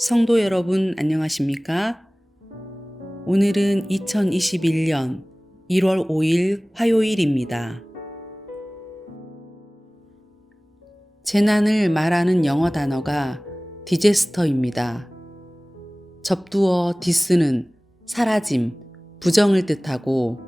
성도 여러분 안녕하십니까? 오늘은 2021년 1월 5일 화요일입니다. 재난을 말하는 영어 단어가 디제스터입니다. 접두어 디스는 사라짐, 부정을 뜻하고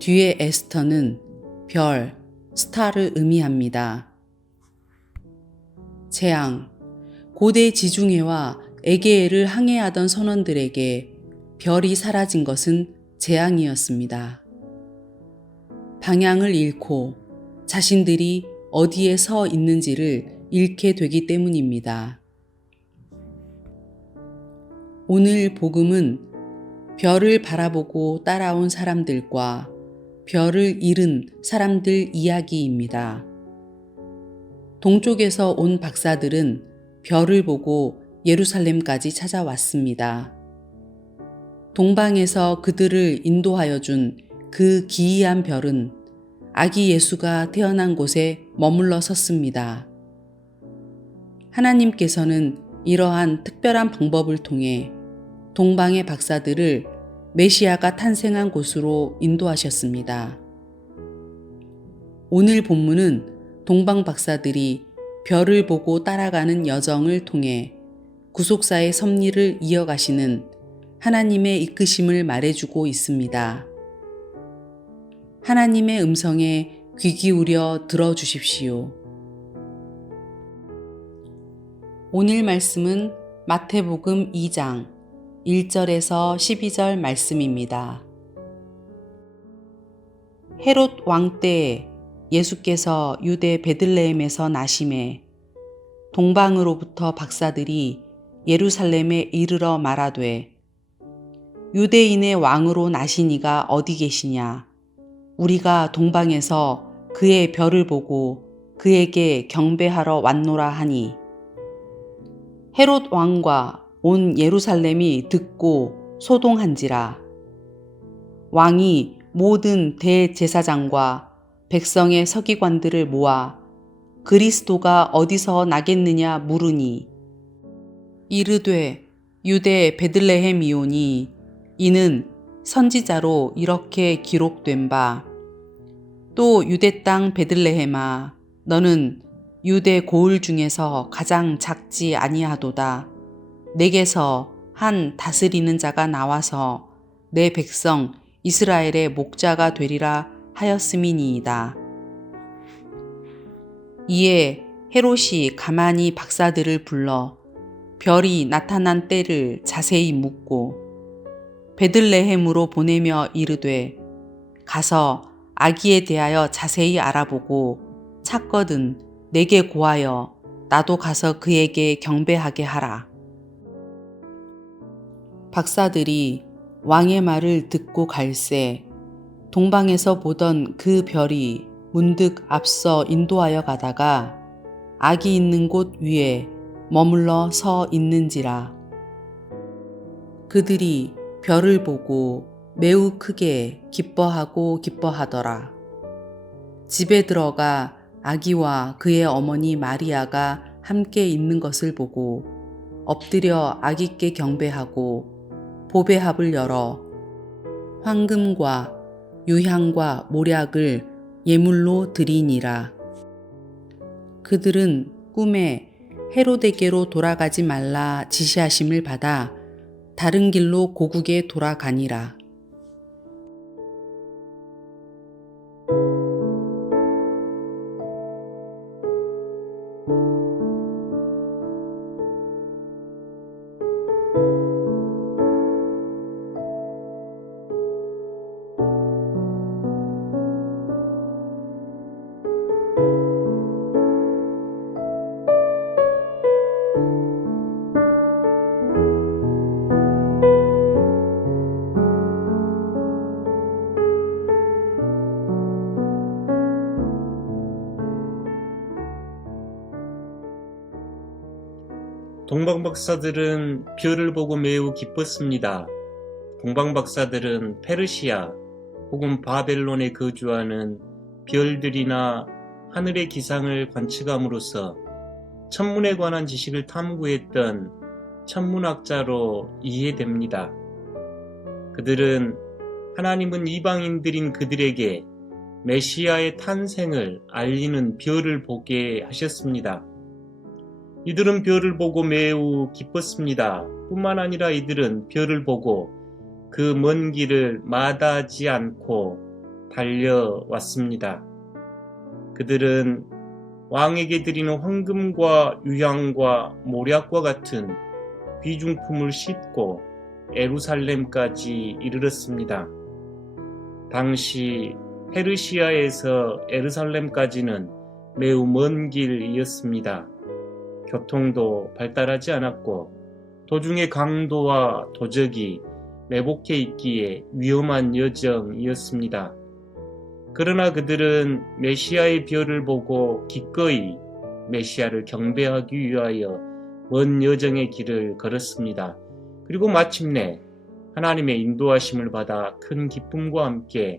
뒤에 에스터는 별, 스타를 의미합니다. 재앙, 고대 지중해와 에게해를 항해하던 선원들에게 별이 사라진 것은 재앙이었습니다. 방향을 잃고 자신들이 어디에 서 있는지를 잃게 되기 때문입니다. 오늘 복음은 별을 바라보고 따라온 사람들과 별을 잃은 사람들 이야기입니다. 동쪽에서 온 박사들은 별을 보고 예루살렘까지 찾아왔습니다. 동방에서 그들을 인도하여 준 그 기이한 별은 아기 예수가 태어난 곳에 머물러 섰습니다. 하나님께서는 이러한 특별한 방법을 통해 동방의 박사들을 메시아가 탄생한 곳으로 인도하셨습니다. 오늘 본문은 동방 박사들이 별을 보고 따라가는 여정을 통해 구속사의 섭리를 이어가시는 하나님의 이끄심을 말해주고 있습니다. 하나님의 음성에 귀 기울여 들어주십시오. 오늘 말씀은 마태복음 2장 1절에서 12절 말씀입니다. 헤롯 왕 때에 예수께서 유대 베들레헴에서 나심에 동방으로부터 박사들이 예루살렘에 이르러 말하되 유대인의 왕으로 나시니가 어디 계시냐? 우리가 동방에서 그의 별을 보고 그에게 경배하러 왔노라 하니 헤롯 왕과 온 예루살렘이 듣고 소동한지라. 왕이 모든 대제사장과 백성의 서기관들을 모아 그리스도가 어디서 나겠느냐 물으니 이르되 유대 베들레헴이오니 이는 선지자로 이렇게 기록된 바 또 유대 땅 베들레헴아 너는 유대 고을 중에서 가장 작지 아니하도다. 내게서 한 다스리는 자가 나와서 내 백성 이스라엘의 목자가 되리라 하였음이니이다. 이에 헤롯이 가만히 박사들을 불러 별이 나타난 때를 자세히 묻고 베들레헴으로 보내며 이르되 가서 아기에 대하여 자세히 알아보고 찾거든 내게 고하여 나도 가서 그에게 경배하게 하라. 박사들이 왕의 말을 듣고 갈새 동방에서 보던 그 별이 문득 앞서 인도하여 가다가 아기 있는 곳 위에 머물러 서 있는지라. 그들이 별을 보고 매우 크게 기뻐하더라. 집에 들어가 아기와 그의 어머니 마리아가 함께 있는 것을 보고 엎드려 아기께 경배하고 보배합을 열어 황금과 유향과 모략을 예물로 드리니라. 그들은 꿈에 헤롯에게로 돌아가지 말라 지시하심을 받아 다른 길로 고국에 돌아가니라. 동방박사들은 별을 보고 매우 기뻤습니다. 동방박사들은 페르시아 혹은 바벨론에 거주하는 별들이나 하늘의 기상을 관측함으로써 천문에 관한 지식을 탐구했던 천문학자로 이해됩니다. 그들은 하나님은 이방인들인 그들에게 메시아의 탄생을 알리는 별을 보게 하셨습니다. 이들은 별을 보고 매우 기뻤습니다. 뿐만 아니라 이들은 별을 보고 그 먼 길을 마다하지 않고 달려왔습니다. 그들은 왕에게 드리는 황금과 유향과 모략과 같은 귀중품을 싣고 예루살렘까지 이르렀습니다. 당시 페르시아에서 예루살렘까지는 매우 먼 길이었습니다. 교통도 발달하지 않았고 도중에 강도와 도적이 매복해 있기에 위험한 여정이었습니다. 그러나 그들은 메시아의 별을 보고 기꺼이 메시아를 경배하기 위하여 먼 여정의 길을 걸었습니다. 그리고 마침내 하나님의 인도하심을 받아 큰 기쁨과 함께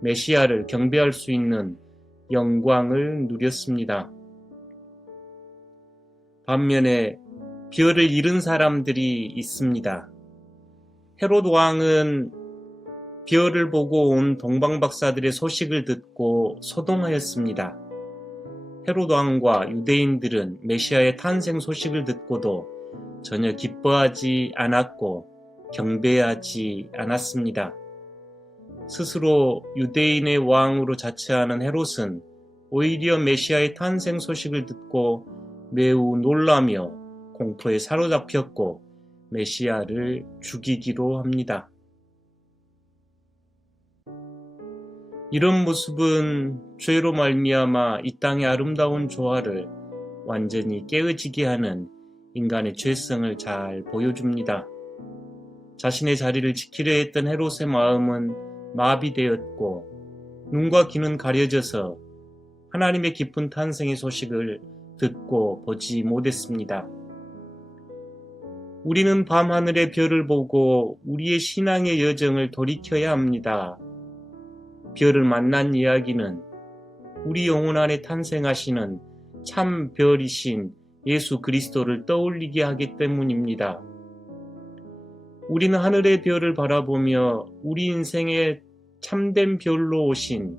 메시아를 경배할 수 있는 영광을 누렸습니다. 반면에 별을 잃은 사람들이 있습니다. 헤롯 왕은 별을 보고 온 동방박사들의 소식을 듣고 소동하였습니다. 헤롯 왕과 유대인들은 메시아의 탄생 소식을 듣고도 전혀 기뻐하지 않았고 경배하지 않았습니다. 스스로 유대인의 왕으로 자처하는 헤롯은 오히려 메시아의 탄생 소식을 듣고 매우 놀라며 공포에 사로잡혔고 메시아를 죽이기로 합니다. 이런 모습은 죄로 말미암아 이 땅의 아름다운 조화를 완전히 깨어지게 하는 인간의 죄성을 잘 보여줍니다. 자신의 자리를 지키려 했던 헤롯의 마음은 마비되었고 눈과 귀는 가려져서 하나님의 깊은 탄생의 소식을 듣고 보지 못했습니다. 우리는 밤하늘의 별을 보고 우리의 신앙의 여정을 돌이켜야 합니다. 별을 만난 이야기는 우리 영혼 안에 탄생하시는 참 별이신 예수 그리스도를 떠올리게 하기 때문입니다. 우리는 하늘의 별을 바라보며 우리 인생의 참된 별로 오신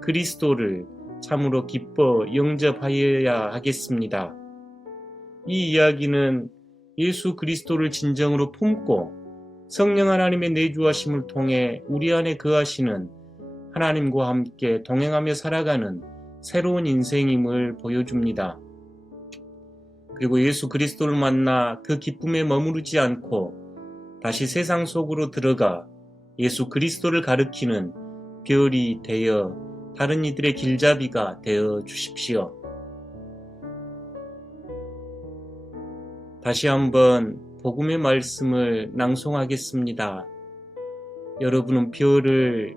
그리스도를 참으로 기뻐 영접하여야 하겠습니다. 이 이야기는 예수 그리스도를 진정으로 품고 성령 하나님의 내주하심을 통해 우리 안에 거하시는 하나님과 함께 동행하며 살아가는 새로운 인생임을 보여줍니다. 그리고 예수 그리스도를 만나 그 기쁨에 머무르지 않고 다시 세상 속으로 들어가 예수 그리스도를 가리키는 별이 되어 다른 이들의 길잡이가 되어 주십시오. 다시 한번 복음의 말씀을 낭송하겠습니다. 여러분은 별을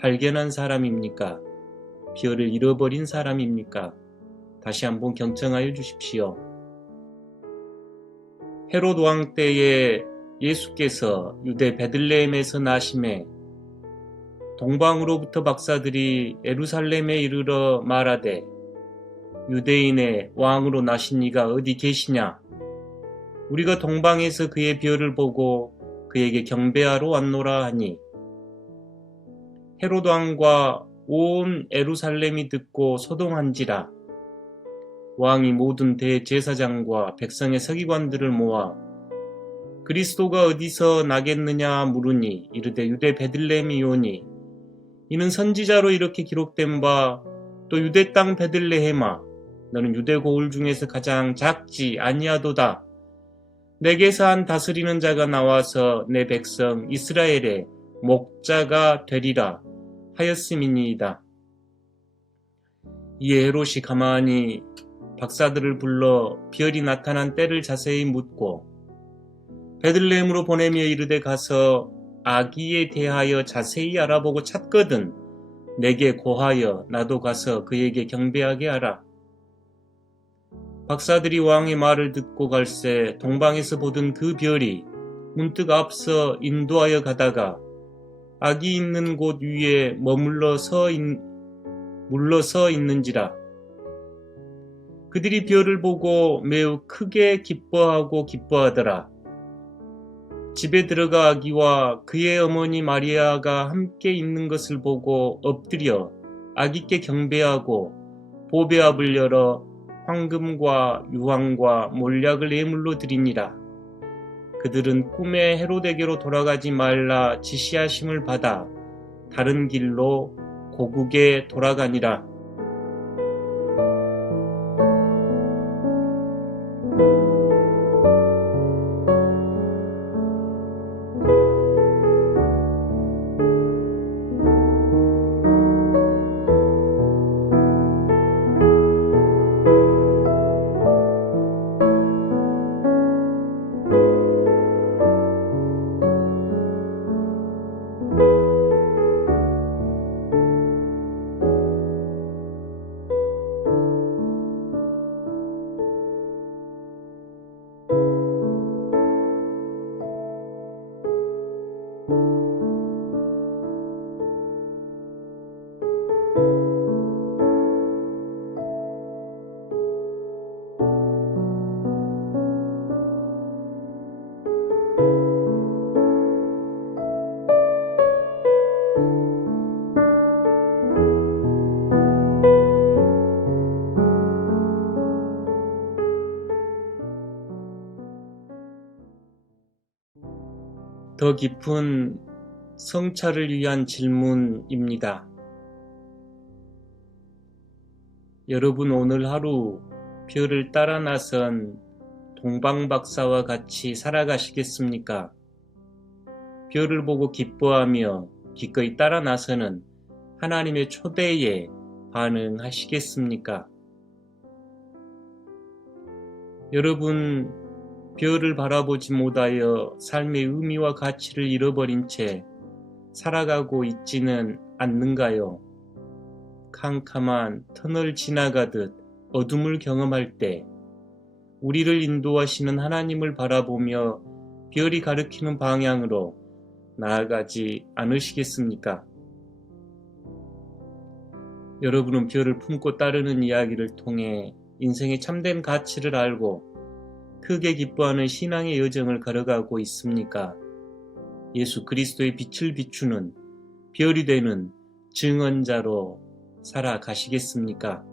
발견한 사람입니까? 별을 잃어버린 사람입니까? 다시 한번 경청하여 주십시오. 헤롯 왕 때에 예수께서 유대 베들레헴에서 나심에 동방으로부터 박사들이 예루살렘에 이르러 말하되 유대인의 왕으로 나신 이가 어디 계시냐? 우리가 동방에서 그의 별을 보고 그에게 경배하러 왔노라 하니 헤롯 왕과 온 예루살렘이 듣고 소동한지라. 왕이 모든 대제사장과 백성의 서기관들을 모아 그리스도가 어디서 나겠느냐 물으니 이르되 유대 베들레헴이오니 이는 선지자로 이렇게 기록된 바 또 유대 땅 베들레헴아 너는 유대 고을 중에서 가장 작지 아니하도다. 내게서 한 다스리는 자가 나와서 내 백성 이스라엘의 목자가 되리라 하였음이니이다. 이에 헤롯이 가만히 박사들을 불러 별이 나타난 때를 자세히 묻고 베들레헴으로 보내며 이르되 가서 아기에 대하여 자세히 알아보고 찾거든 내게 고하여 나도 가서 그에게 경배하게 하라. 박사들이 왕의 말을 듣고 갈새 동방에서 보던 그 별이 문득 앞서 인도하여 가다가 아기 있는 곳 위에 물러서 있는지라. 그들이 별을 보고 매우 크게 기뻐하더라. 집에 들어가 아기와 그의 어머니 마리아가 함께 있는 것을 보고 엎드려 아기께 경배하고 보배압을 열어 황금과 유황과 몰약을 예물로 드리니라. 그들은 꿈에 헤로데게로 돌아가지 말라 지시하심을 받아 다른 길로 고국에 돌아가니라. 더 깊은 성찰을 위한 질문입니다. 여러분 오늘 하루 별을 따라 나선 동방박사와 같이 살아가시겠습니까? 별을 보고 기뻐하며 기꺼이 따라 나서는 하나님의 초대에 반응하시겠습니까? 여러분 별을 바라보지 못하여 삶의 의미와 가치를 잃어버린 채 살아가고 있지는 않는가요? 캄캄한 터널 지나가듯 어둠을 경험할 때 우리를 인도하시는 하나님을 바라보며 별이 가리키는 방향으로 나아가지 않으시겠습니까? 여러분은 별을 품고 따르는 이야기를 통해 인생의 참된 가치를 알고 크게 기뻐하는 신앙의 여정을 걸어가고 있습니까? 예수 그리스도의 빛을 비추는 별이 되는 증언자로 살아가시겠습니까?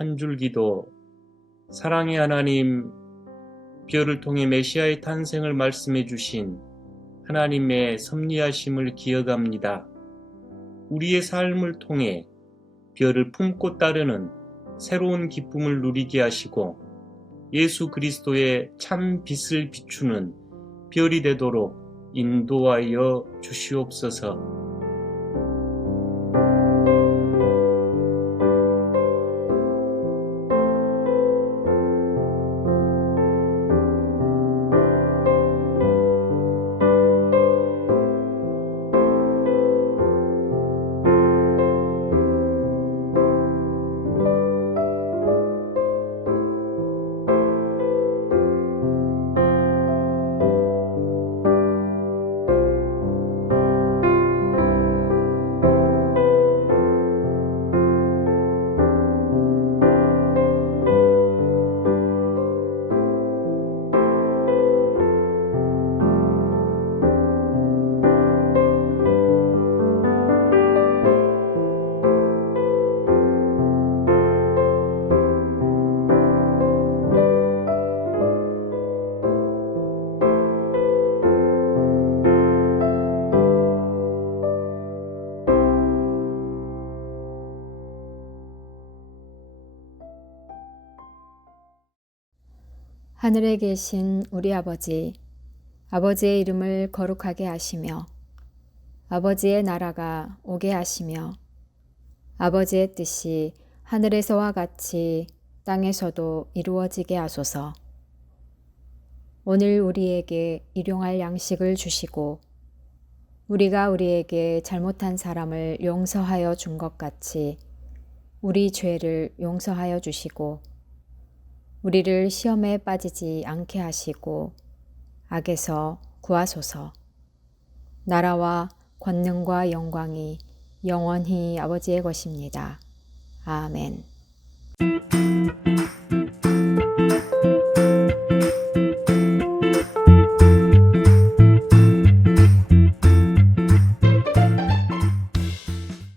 한 줄 기도. 사랑의 하나님, 별을 통해 메시아의 탄생을 말씀해 주신 하나님의 섭리하심을 기억합니다. 우리의 삶을 통해 별을 품고 따르는 새로운 기쁨을 누리게 하시고 예수 그리스도의 참 빛을 비추는 별이 되도록 인도하여 주시옵소서. 하늘에 계신 우리 아버지, 아버지의 이름을 거룩하게 하시며 아버지의 나라가 오게 하시며 아버지의 뜻이 하늘에서와 같이 땅에서도 이루어지게 하소서. 오늘 우리에게 일용할 양식을 주시고 우리가 우리에게 잘못한 사람을 용서하여 준 것 같이 우리 죄를 용서하여 주시고 우리를 시험에 빠지지 않게 하시고 악에서 구하소서. 나라와 권능과 영광이 영원히 아버지의 것입니다. 아멘.